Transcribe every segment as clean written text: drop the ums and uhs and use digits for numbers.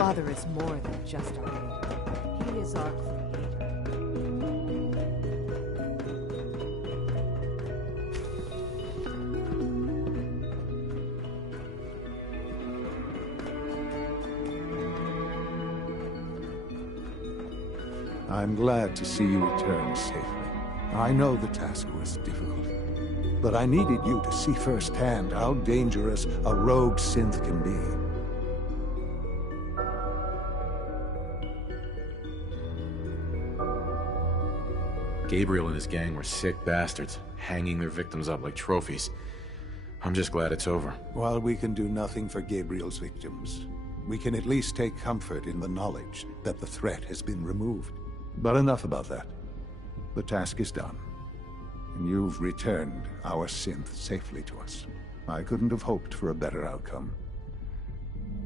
Father is more than just our leader. He is our creator. I'm glad to see you return safely. I know the task was difficult, but I needed you to see firsthand how dangerous a rogue synth can be. Gabriel and his gang were sick bastards, hanging their victims up like trophies. I'm just glad it's over. While we can do nothing for Gabriel's victims, we can at least take comfort in the knowledge that the threat has been removed. But enough about that. The task is done, and you've returned our synth safely to us. I couldn't have hoped for a better outcome.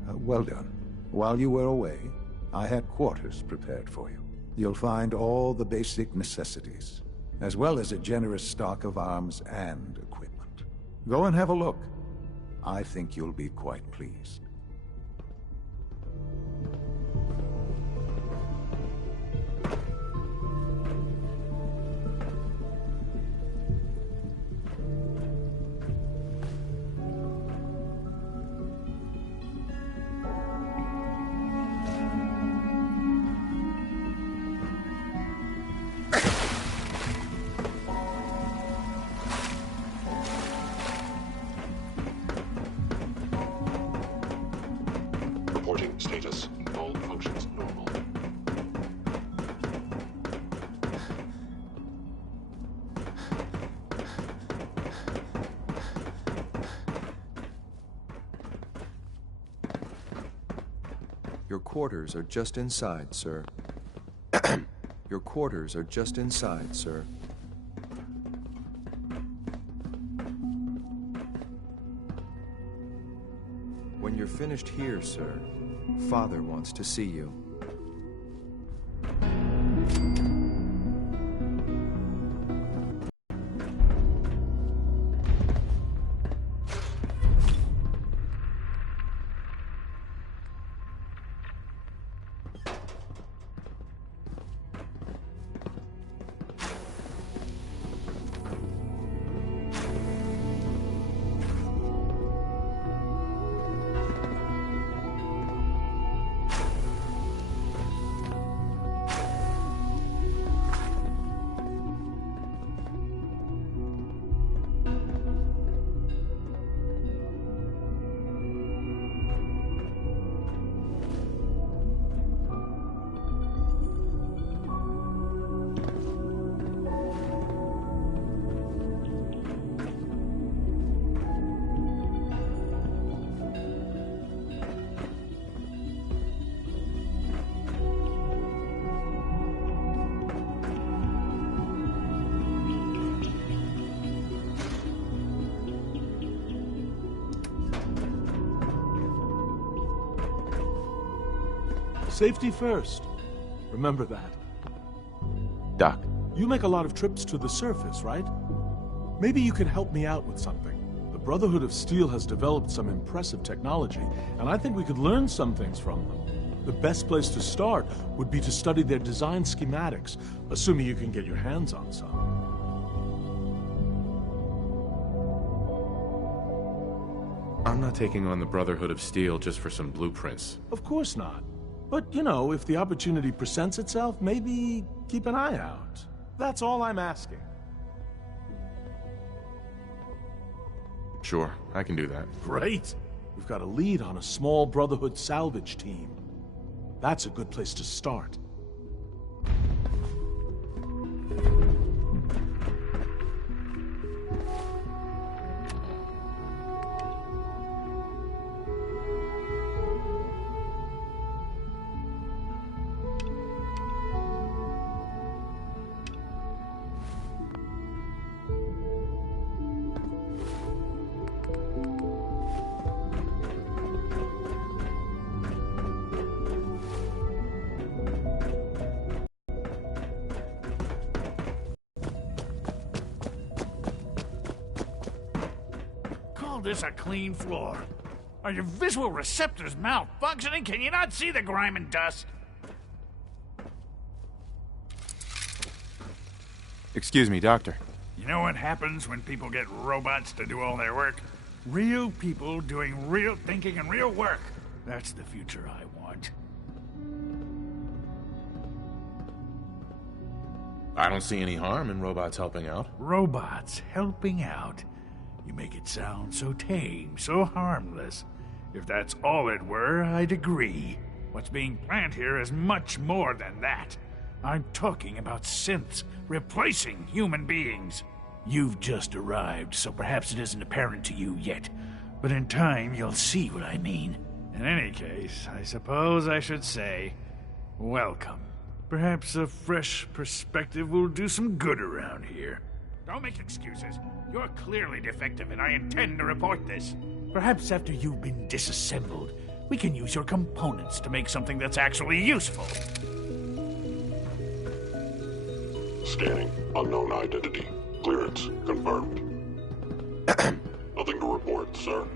Well done. While you were away, I had quarters prepared for you. You'll find all the basic necessities, as well as a generous stock of arms and equipment. Go and have a look. I think you'll be quite pleased. Reporting status. All functions normal. Your quarters are just inside, sir. Your quarters are just inside, sir. When you're finished here, sir, Father wants to see you. Safety first. Remember that. Doc. You make a lot of trips to the surface, right? Maybe you can help me out with something. The Brotherhood of Steel has developed some impressive technology, and I think we could learn some things from them. The best place to start would be to study their design schematics, assuming you can get your hands on some. I'm not taking on the Brotherhood of Steel just for some blueprints. Of course not. But, you know, if the opportunity presents itself, maybe keep an eye out. That's all I'm asking. Sure, I can do that. Great! We've got a lead on a small Brotherhood salvage team. That's a good place to start. This a clean floor. Are your visual receptors malfunctioning? Can you not see the grime and dust? Excuse me, Doctor. You know what happens when people get robots to do all their work? Real people doing real thinking and real work. That's the future I want. I don't see any harm in robots helping out. Robots helping out. You make it sound so tame, so harmless. If that's all it were, I'd agree. What's being planned here is much more than that. I'm talking about synths replacing human beings. You've just arrived, so perhaps it isn't apparent to you yet. But in time, you'll see what I mean. In any case, I suppose I should say, welcome. Perhaps a fresh perspective will do some good around here. Don't make excuses. You're clearly defective, and I intend to report this. Perhaps after you've been disassembled, we can use your components to make something that's actually useful. Scanning. Unknown identity. Clearance confirmed. Nothing to report, sir.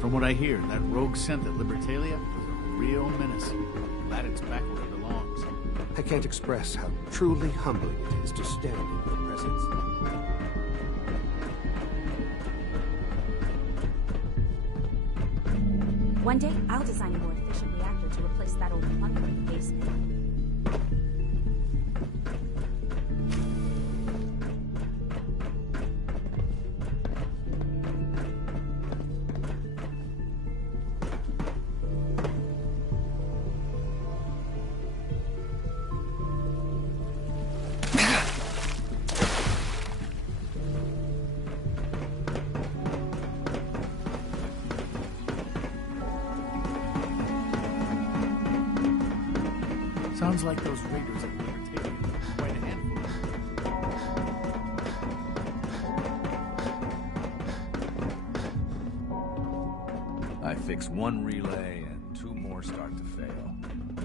From what I hear, that rogue synth at Libertalia is a real menace. Glad it's back where it belongs. I can't express how truly humbling it is to stand in your presence. One day, I'll design a more efficient reactor to replace that old plunder in the basement. Sounds like those raiders at Libertalia are quite a handful. I fix one relay and 2 more start to fail.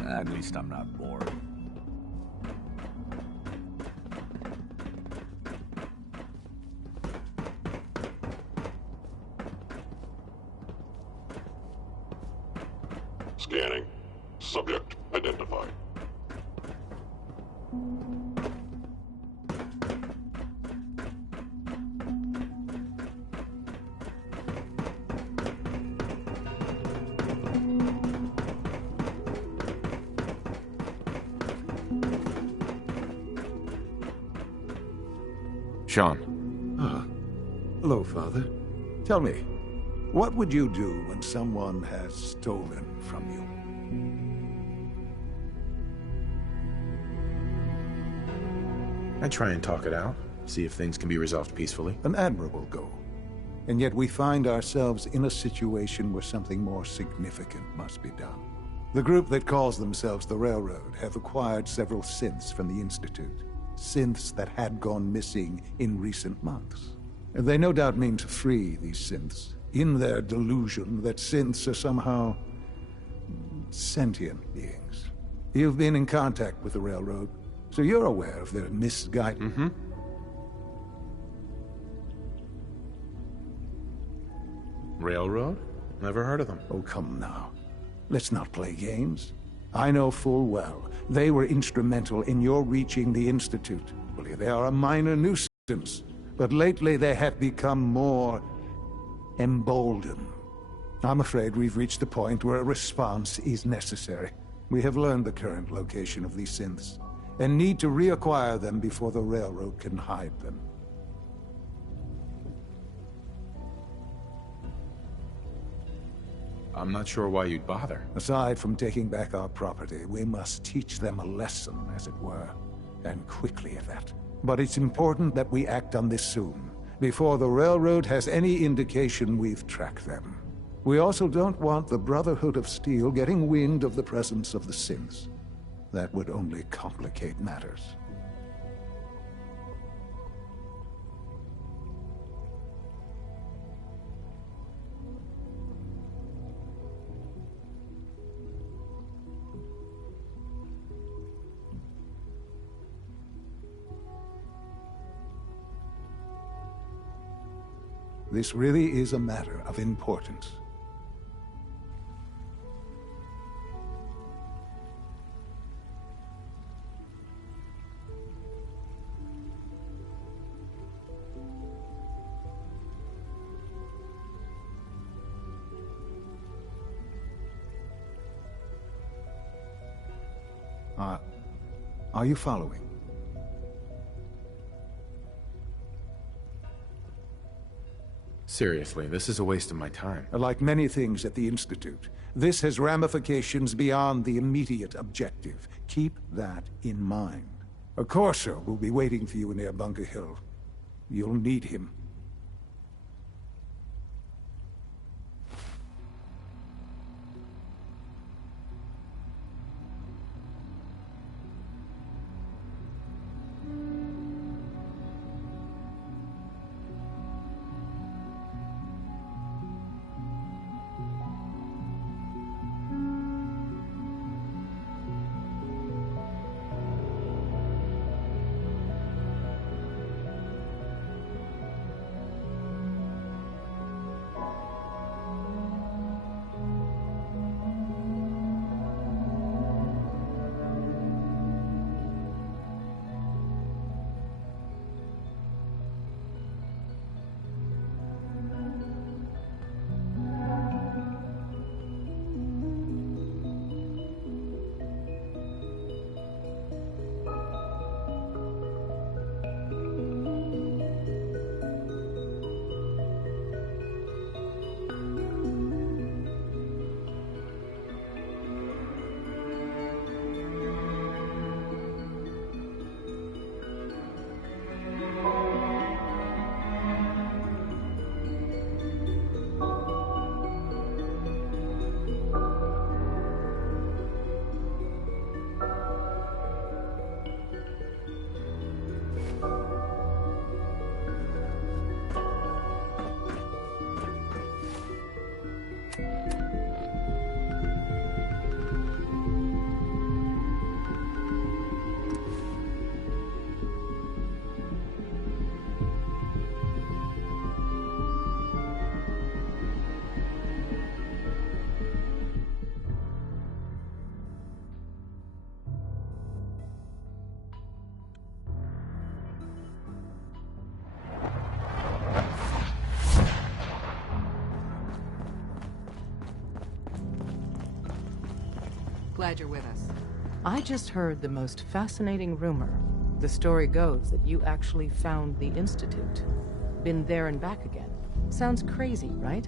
At least I'm not bored. Scanning. Subject identified. Sean. Ah. Hello, Father. Tell me, what would you do when someone has stolen from you? I'd try and talk it out, see if things can be resolved peacefully. An admirable goal. And yet we find ourselves in a situation where something more significant must be done. The group that calls themselves the Railroad have acquired several synths from the Institute. Synths that had gone missing in recent months. They no doubt mean to free these synths, in their delusion that synths are somehow sentient beings. You've been in contact with the Railroad, so you're aware of their misguided... Mm-hmm. Railroad? Never heard of them. Oh, come now. Let's not play games. I know full well they were instrumental in your reaching the Institute. Well, they are a minor nuisance, but lately they have become more emboldened. I'm afraid we've reached the point where a response is necessary. We have learned the current location of these synths, and need to reacquire them before the Railroad can hide them. I'm not sure why you'd bother. Aside from taking back our property, we must teach them a lesson, as it were. And quickly at that. But it's important that we act on this soon, before the Railroad has any indication we've tracked them. We also don't want the Brotherhood of Steel getting wind of the presence of the synths. That would only complicate matters. This really is a matter of importance. Are you following? Seriously, this is a waste of my time. Like many things at the Institute, this has ramifications beyond the immediate objective. Keep that in mind. A Corso will be waiting for you near Bunker Hill. You'll need him. Glad you're with us. I just heard the most fascinating rumor. The story goes that you actually found the Institute. Been there and back again. Sounds crazy, right?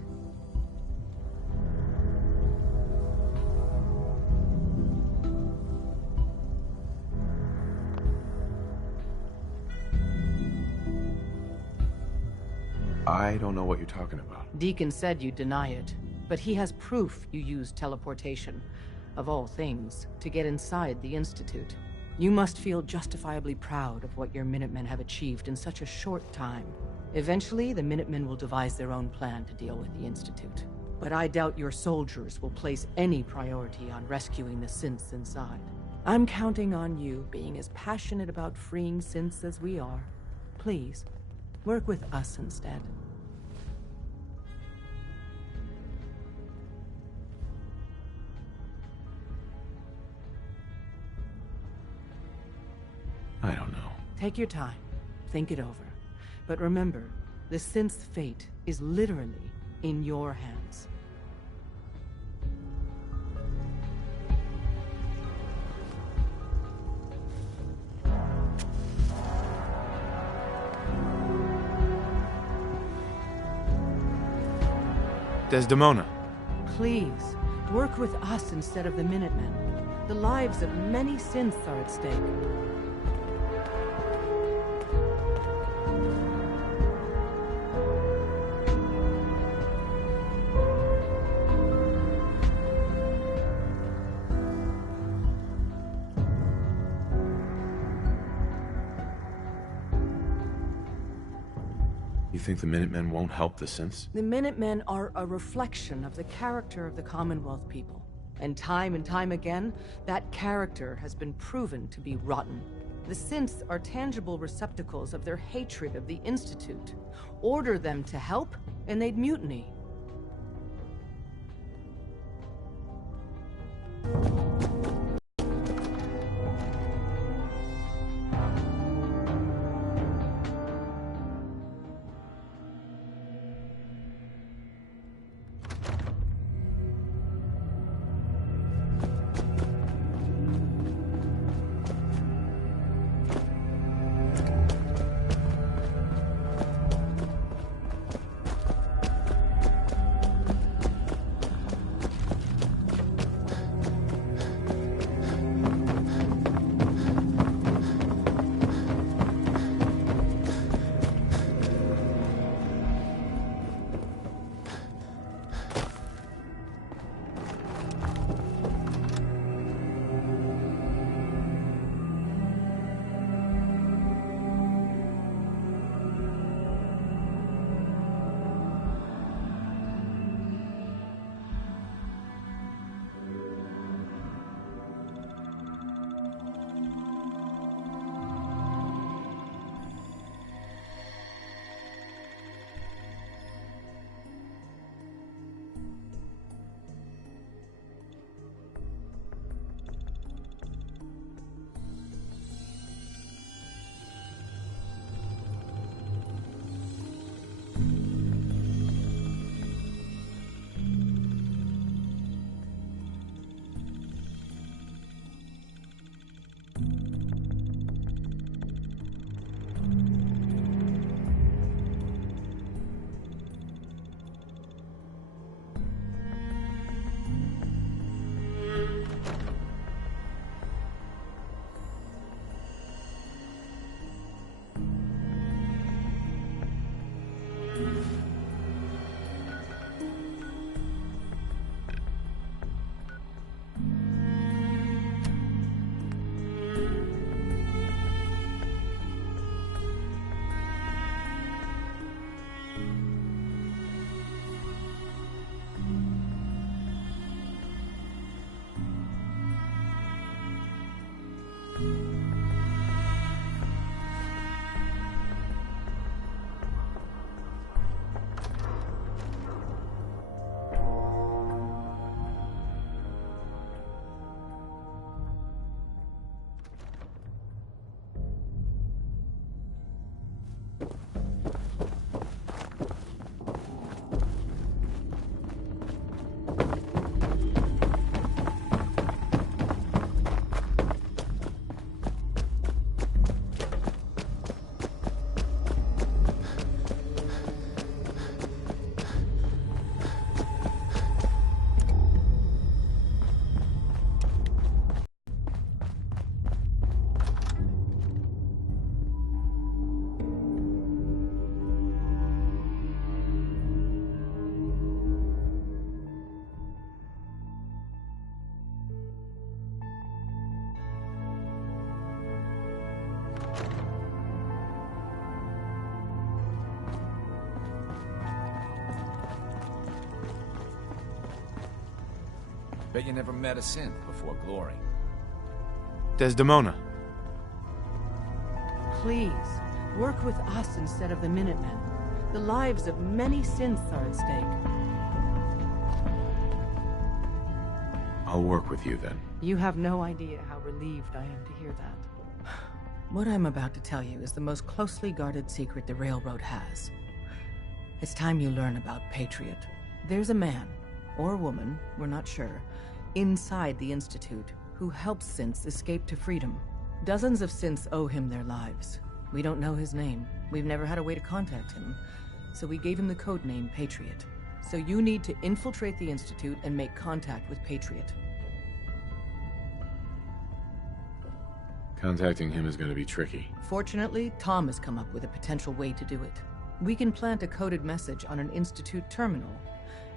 I don't know what you're talking about. Deacon said you deny it, but he has proof you used teleportation, of all things, to get inside the Institute. You must feel justifiably proud of what your Minutemen have achieved in such a short time. Eventually, the Minutemen will devise their own plan to deal with the Institute. But I doubt your soldiers will place any priority on rescuing the synths inside. I'm counting on you being as passionate about freeing synths as we are. Please, work with us instead. I don't know. Take your time. Think it over. But remember, the synth's fate is literally in your hands. Desdemona. Please, work with us instead of the Minutemen. The lives of many synths are at stake. think the Minutemen won't help the synths? The Minutemen are a reflection of the character of the Commonwealth people. And time again, that character has been proven to be rotten. The synths are tangible receptacles of their hatred of the Institute. Order them to help, and they'd mutiny. Bet you never met a synth before Glory. Desdemona. Please, work with us instead of the Minutemen. The lives of many synths are at stake. I'll work with you then. You have no idea how relieved I am to hear that. What I'm about to tell you is the most closely guarded secret the Railroad has. It's time you learn about Patriot. There's a man, or woman, we're not sure, inside the Institute who helps synths escape to freedom. Dozens of synths owe him their lives. We don't know his name. We've never had a way to contact him, so we gave him the codename Patriot. So you need to infiltrate the Institute and make contact with Patriot. Contacting him is going to be tricky. Fortunately, Tom has come up with a potential way to do it. We can plant a coded message on an Institute terminal,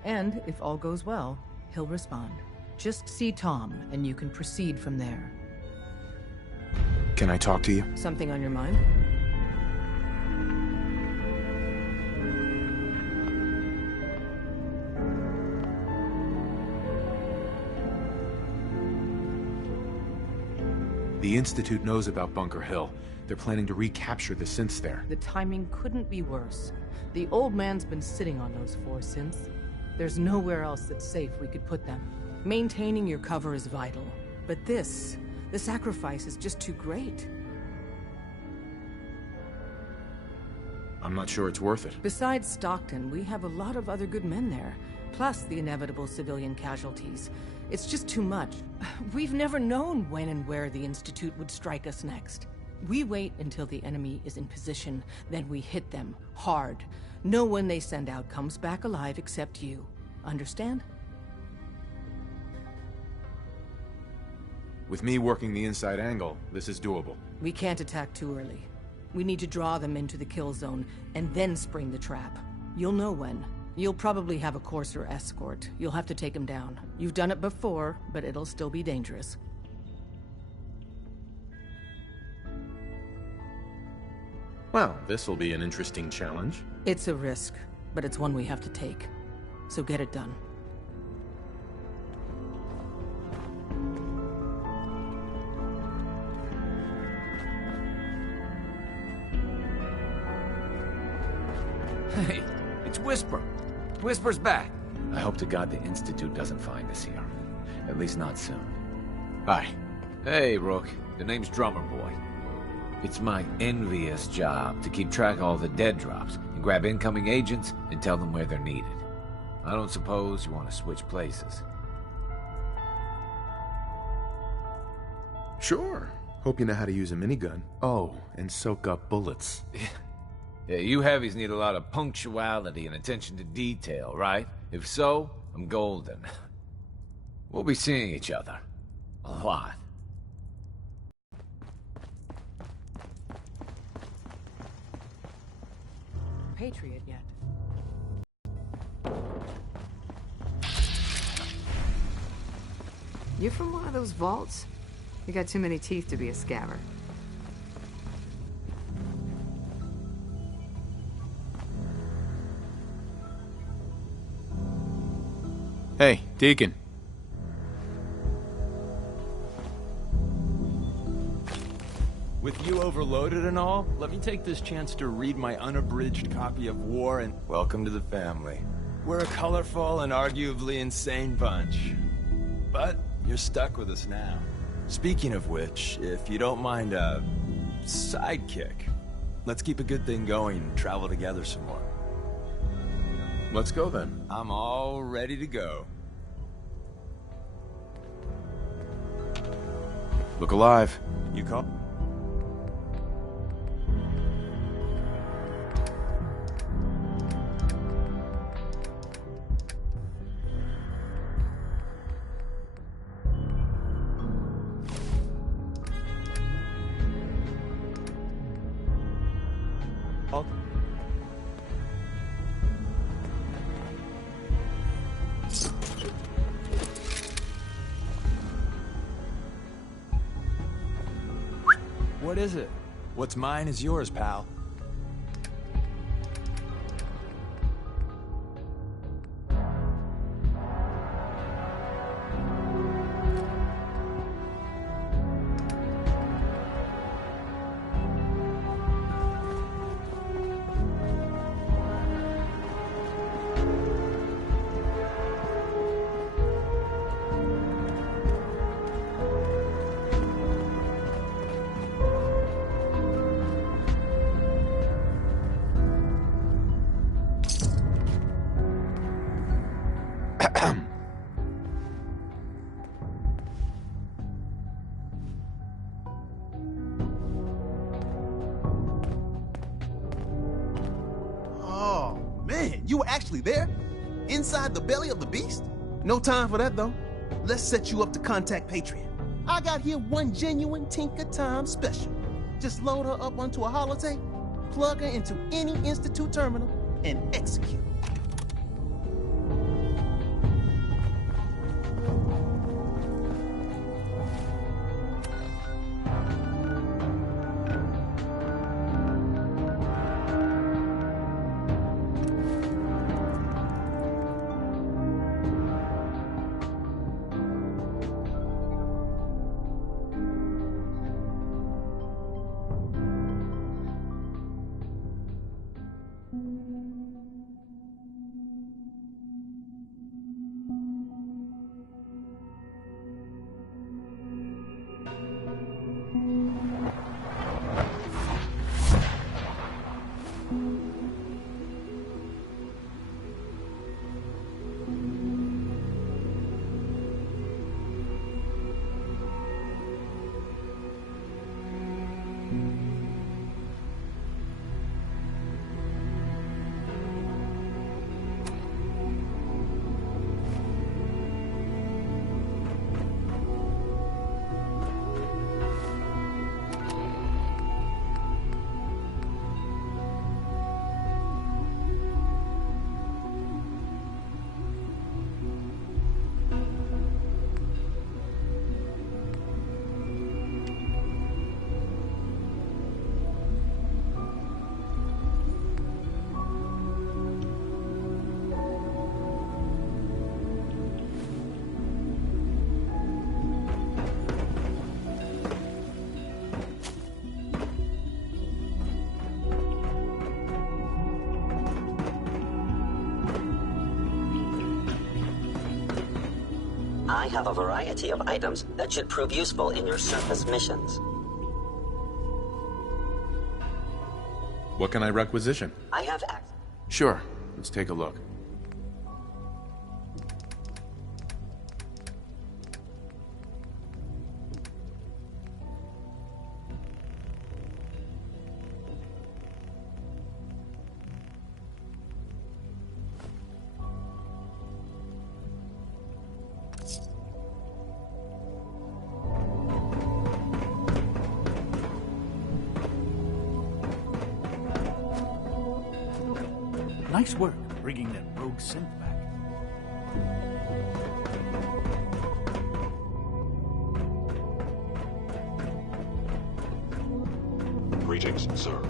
and if all goes well, he'll respond. Just see Tom, and you can proceed from there. Can I talk to you? Something on your mind? The Institute knows about Bunker Hill. They're planning to recapture the synths there. The timing couldn't be worse. The old man's been sitting on those 4 synths. There's nowhere else that's safe we could put them. Maintaining your cover is vital. But the sacrifice is just too great. I'm not sure it's worth it. Besides Stockton, we have a lot of other good men there. Plus the inevitable civilian casualties. It's just too much. We've never known when and where the Institute would strike us next. We wait until the enemy is in position, then we hit them hard. No one they send out comes back alive except you. Understand? With me working the inside angle, this is doable. We can't attack too early. We need to draw them into the kill zone, and then spring the trap. You'll know when. You'll probably have a Courser escort. You'll have to take him down. You've done it before, but it'll still be dangerous. Well, this'll be an interesting challenge. It's a risk, but it's one we have to take. So get it done. Hey, it's Whisper. Whisper's back. I hope to God the Institute doesn't find us here. At least not soon. Hi. Hey, Rook. The name's Drummer Boy. It's my envious job to keep track of all the dead drops and grab incoming agents and tell them where they're needed. I don't suppose you want to switch places. Sure. Hope you know how to use a minigun. Oh, and soak up bullets. Yeah, you heavies need a lot of punctuality and attention to detail, right? If so, I'm golden. We'll be seeing each other. A lot. Patriot yet. You from one of those vaults? You got too many teeth to be a scabber. Hey, Deacon. With you overloaded and all, let me take this chance to read my unabridged copy of War and welcome to the family. We're a colorful and arguably insane bunch. But you're stuck with us now. Speaking of which, if you don't mind a sidekick, let's keep a good thing going and travel together some more. Let's go then. I'm all ready to go. Look alive. You call? What is it? What's mine is yours, pal. You were actually there? Inside the belly of the beast? No time for that, though. Let's set you up to contact Patriot. I got here one genuine Tinker Time special. Just load her up onto a holotape, plug her into any Institute terminal, and execute. I have a variety of items that should prove useful in your surface missions. What can I requisition? I have access. Sure. Let's take a look. Nice work bringing that rogue synth back. Greetings, sir.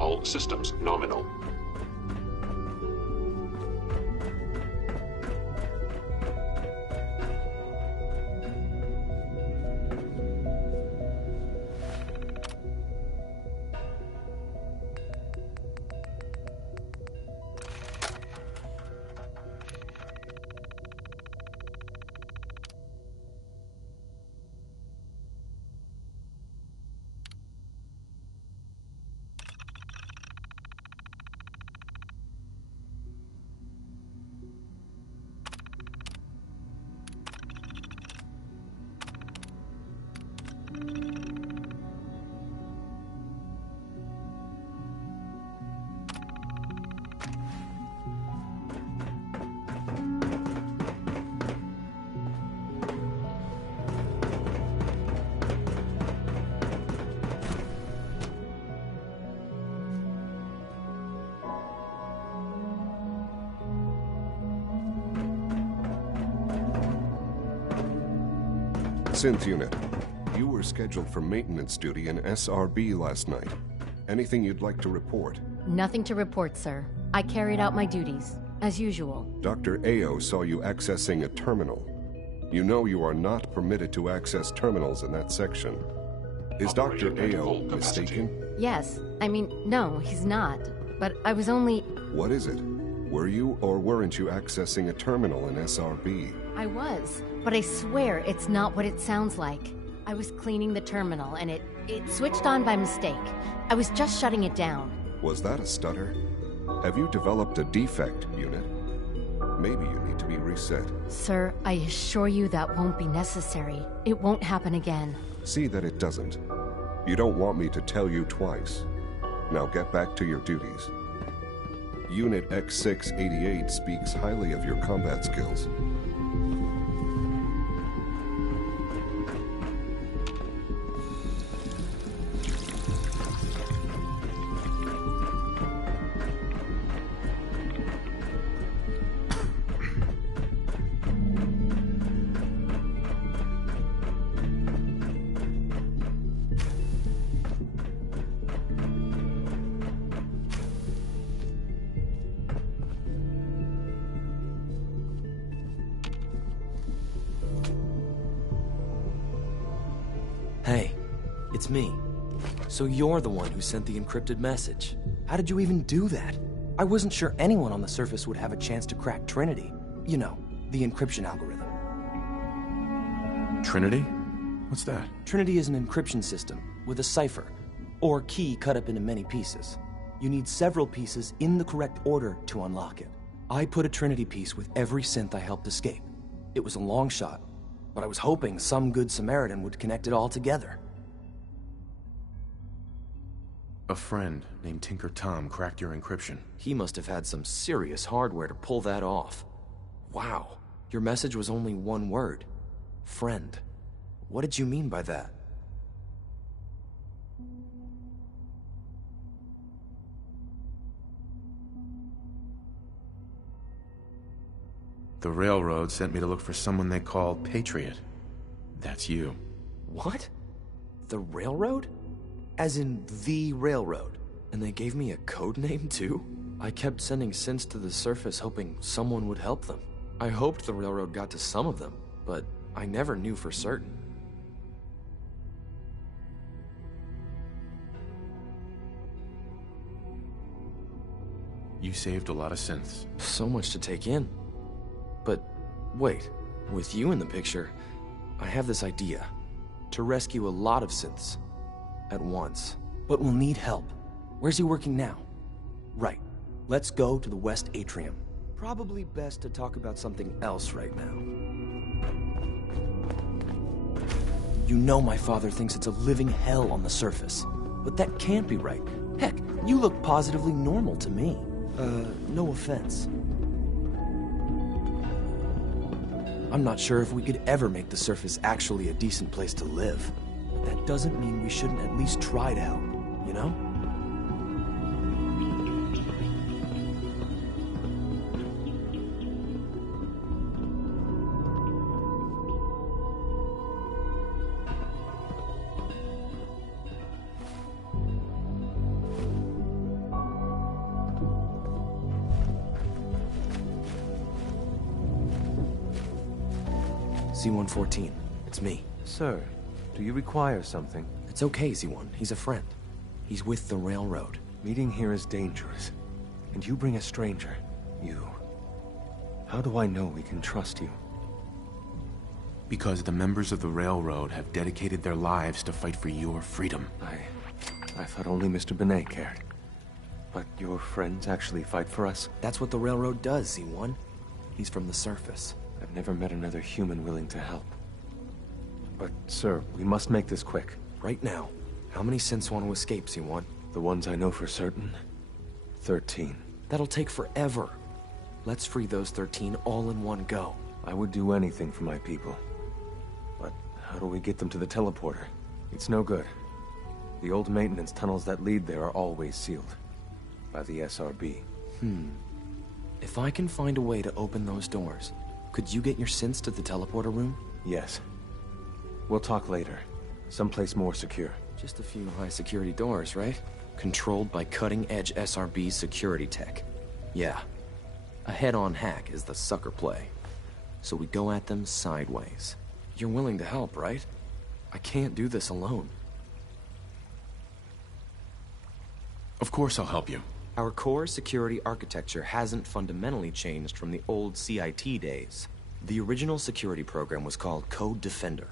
All systems nominal. Synth Unit, you were scheduled for maintenance duty in SRB last night. Anything you'd like to report? Nothing to report, sir. I carried out my duties, as usual. Dr. Ao saw you accessing a terminal. You know you are not permitted to access terminals in that section. Is Dr. Ao mistaken? Yes. I mean, no, he's not. But I was only... What is it? Were you or weren't you accessing a terminal in SRB? I was, but I swear it's not what it sounds like. I was cleaning the terminal and it switched on by mistake. I was just shutting it down. Was that a stutter? Have you developed a defect, Unit? Maybe you need to be reset. Sir, I assure you that won't be necessary. It won't happen again. See that it doesn't. You don't want me to tell you twice. Now get back to your duties. Unit X688 speaks highly of your combat skills. Hey, it's me. So you're the one who sent the encrypted message. How did you even do that? I wasn't sure anyone on the surface would have a chance to crack Trinity. You know, the encryption algorithm. Trinity? What's that? Trinity is an encryption system with a cipher, or key cut up into many pieces. You need several pieces in the correct order to unlock it. I put a Trinity piece with every synth I helped escape. It was a long shot, but I was hoping some good Samaritan would connect it all together. A friend named Tinker Tom cracked your encryption. He must have had some serious hardware to pull that off. Wow, your message was only one word. Friend. What did you mean by that? The Railroad sent me to look for someone they call Patriot. That's you. What? The Railroad? As in the railroad. And they gave me a code name, too? I kept sending synths to the surface hoping someone would help them. I hoped the railroad got to some of them, but I never knew for certain. You saved a lot of synths. So much to take in. But wait, with you in the picture, I have this idea. To rescue a lot of synths at once. But we'll need help. Where's he working now? Right. Let's go to the West Atrium. Probably best to talk about something else right now. You know my father thinks it's a living hell on the surface. But that can't be right. Heck, you look positively normal to me. No offense. I'm not sure if we could ever make the surface actually a decent place to live. But that doesn't mean we shouldn't at least try to help, you know? Z-114, it's me. Sir, do you require something? It's okay, Z1. He's a friend. He's with the railroad. Meeting here is dangerous. And you bring a stranger. You. How do I know we can trust you? Because the members of the railroad have dedicated their lives to fight for your freedom. I thought only Mr. Benet cared. But your friends actually fight for us? That's what the railroad does, Z1. He's from the surface. I've never met another human willing to help. But, sir, we must make this quick. Right now. How many synths want to escape, Z1? The ones I know for certain? 13. That'll take forever. Let's free those 13 all in one go. I would do anything for my people. But how do we get them to the teleporter? It's no good. The old maintenance tunnels that lead there are always sealed. By the SRB. If I can find a way to open those doors, could you get your synths to the teleporter room? Yes. We'll talk later. Someplace more secure. Just a few high-security doors, right? Controlled by cutting-edge SRB security tech. Yeah. A head-on hack is the sucker play. So we go at them sideways. You're willing to help, right? I can't do this alone. Of course I'll help you. Our core security architecture hasn't fundamentally changed from the old CIT days. The original security program was called Code Defender.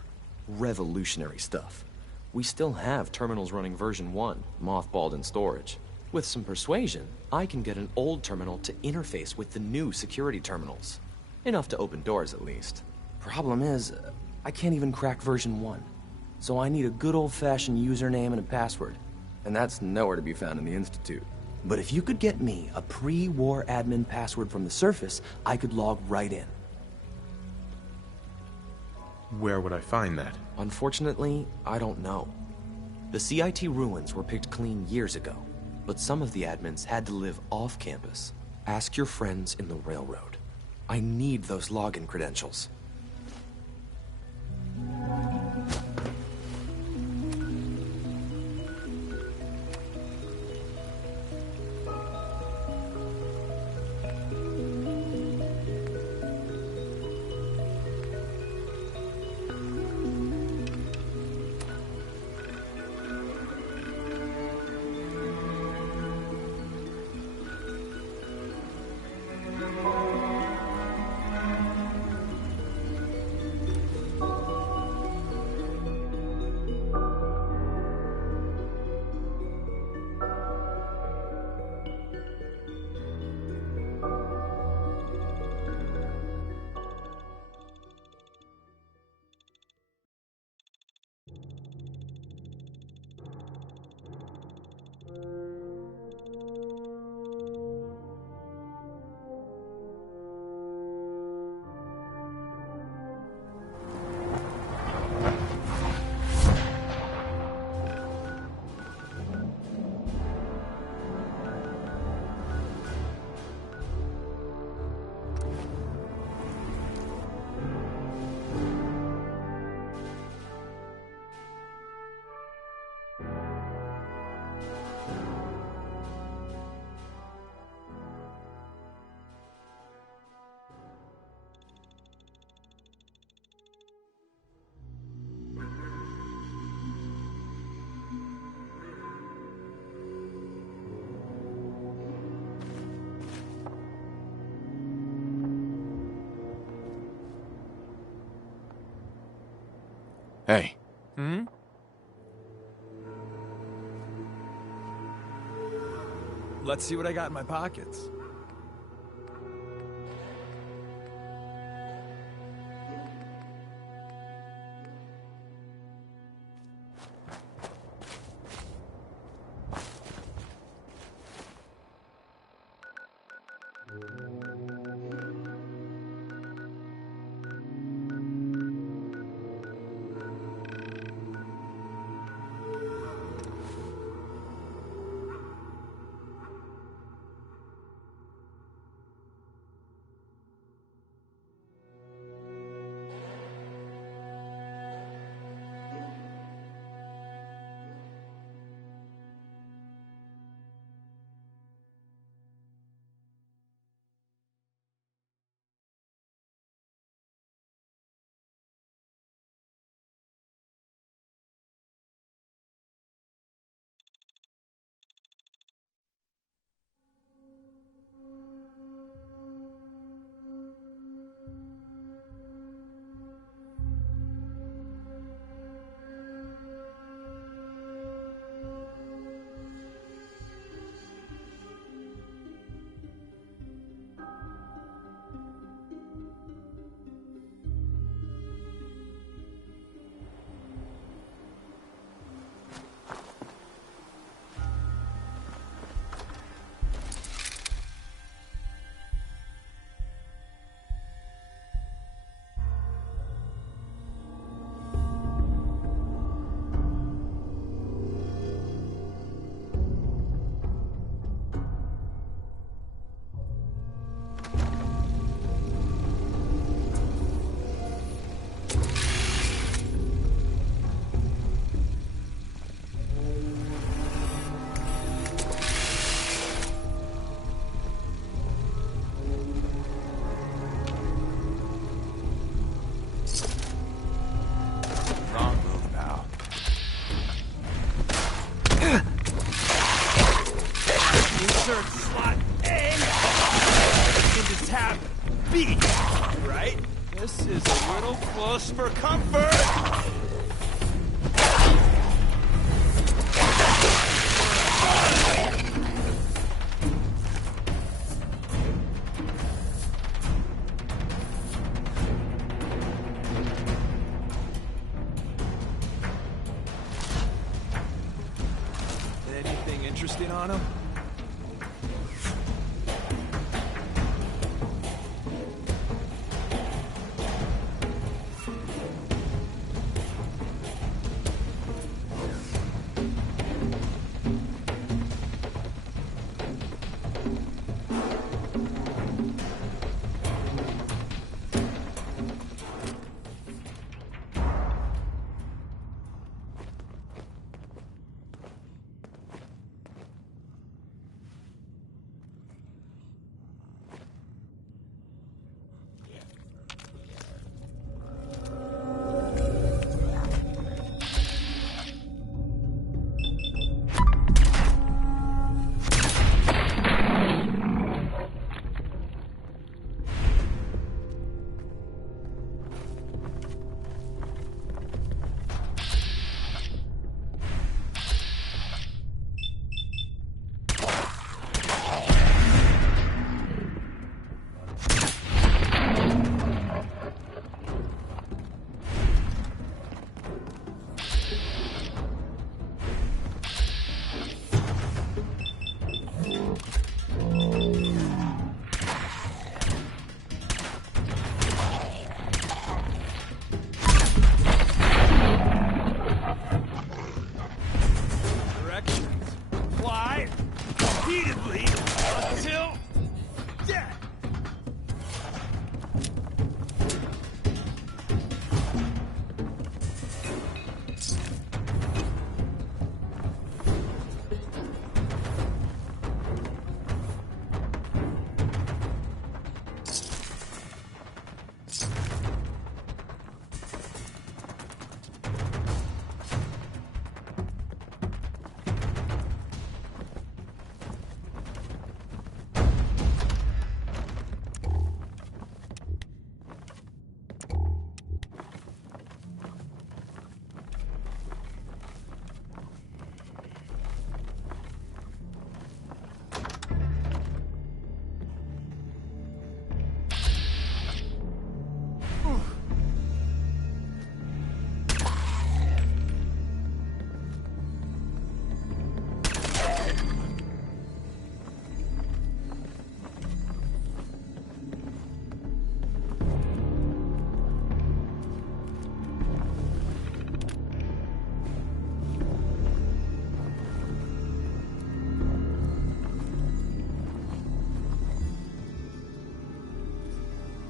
Revolutionary stuff. We still have terminals running version 1, mothballed in storage. With some persuasion, I can get an old terminal to interface with the new security terminals. Enough to open doors, at least. Problem is, I can't even crack version 1. So I need a good old-fashioned username and a password. And that's nowhere to be found in the Institute. But if you could get me a pre-war admin password from the surface, I could log right in. Where would I find that? Unfortunately, I don't know. The CIT ruins were picked clean years ago, but some of the admins had to live off campus. Ask your friends in the railroad. I need those login credentials. Hey. Hmm? Let's see what I got in my pockets. For comfort! Anything interesting on him?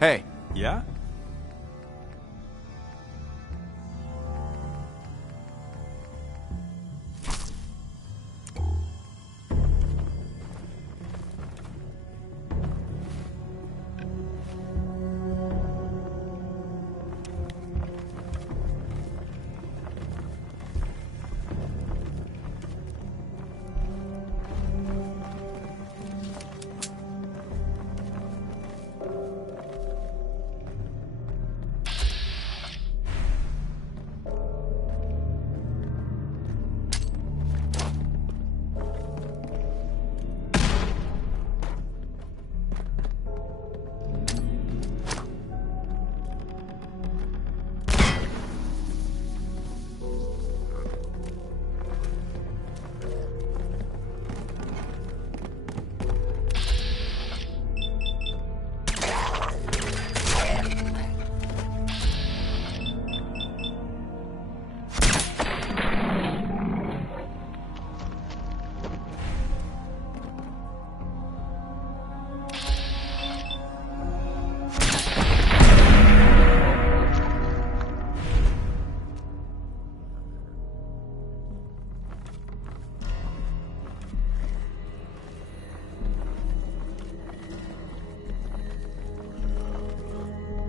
Hey. Yeah?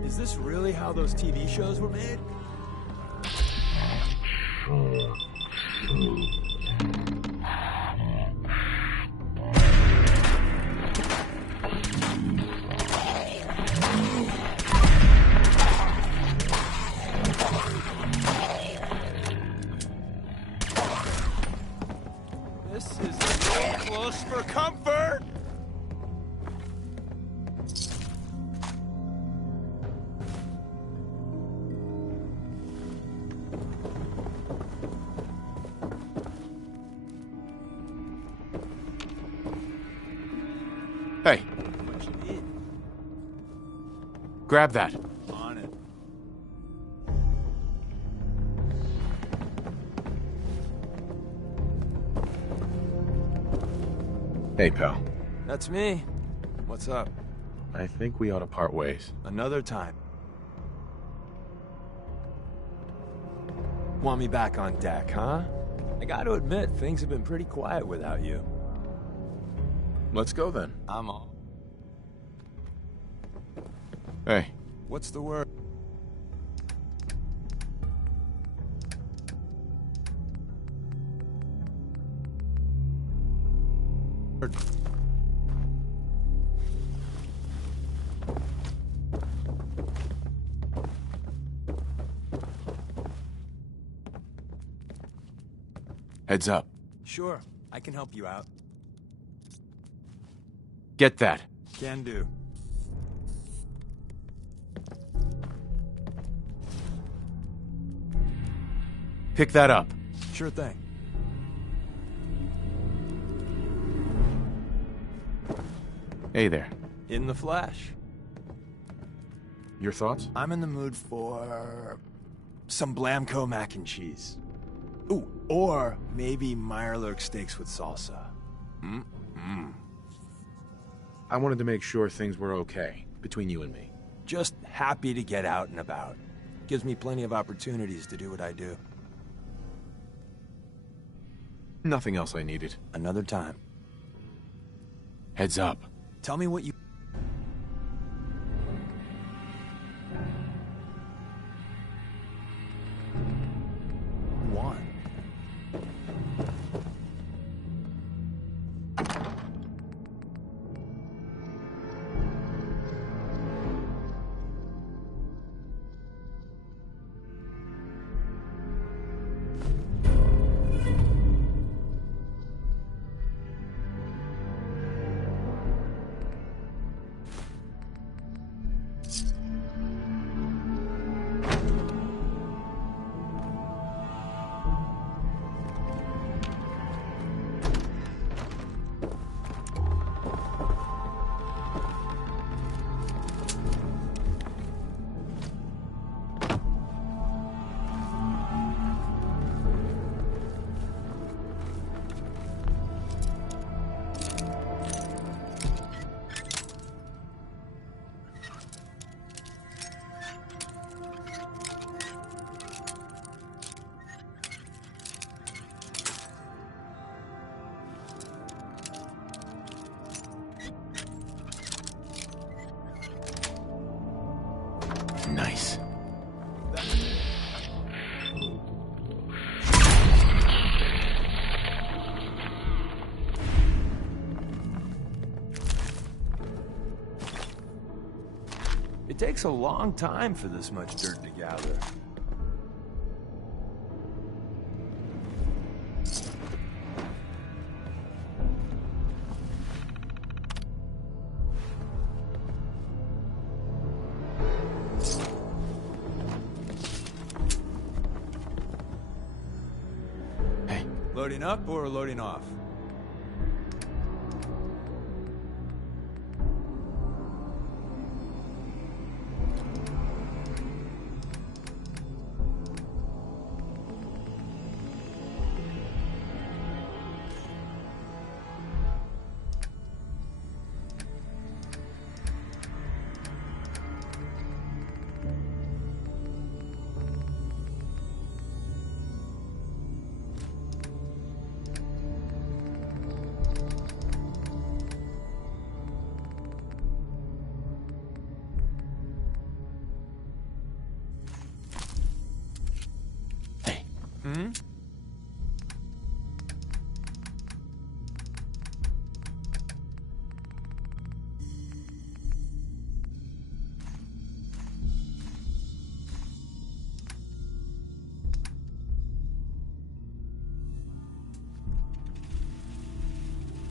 Is this really how those TV shows were made? This is a little close for comfort! Hey. What you need? Grab that. On it. Hey, pal. That's me. What's up? I think we ought to part ways. Another time. Want me back on deck, huh? I gotta admit, things have been pretty quiet without you. Let's go then. I'm all. Hey. What's the word? Heads up. Sure, I can help you out. Get that. Can do. Pick that up. Sure thing. Hey there. In the flesh. Your thoughts? I'm in the mood for some Blamco mac and cheese. Ooh, or maybe Mirelurk steaks with salsa. I wanted to make sure things were okay between you and me. Just happy to get out and about. Gives me plenty of opportunities to do what I do. Nothing else I needed. Another time. Heads up. Tell me what you... want. It takes a long time for this much dirt to gather. Hey. Loading up or loading off? Hmm?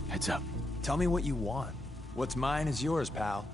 Heads up. Tell me what you want. What's mine is yours, pal.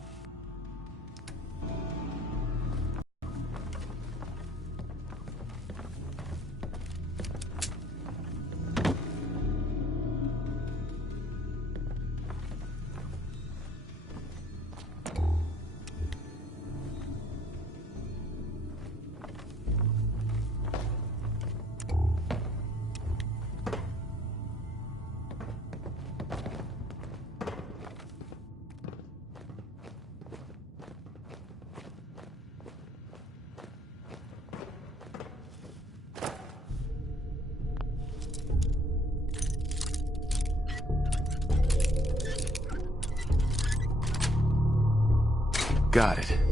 Got it.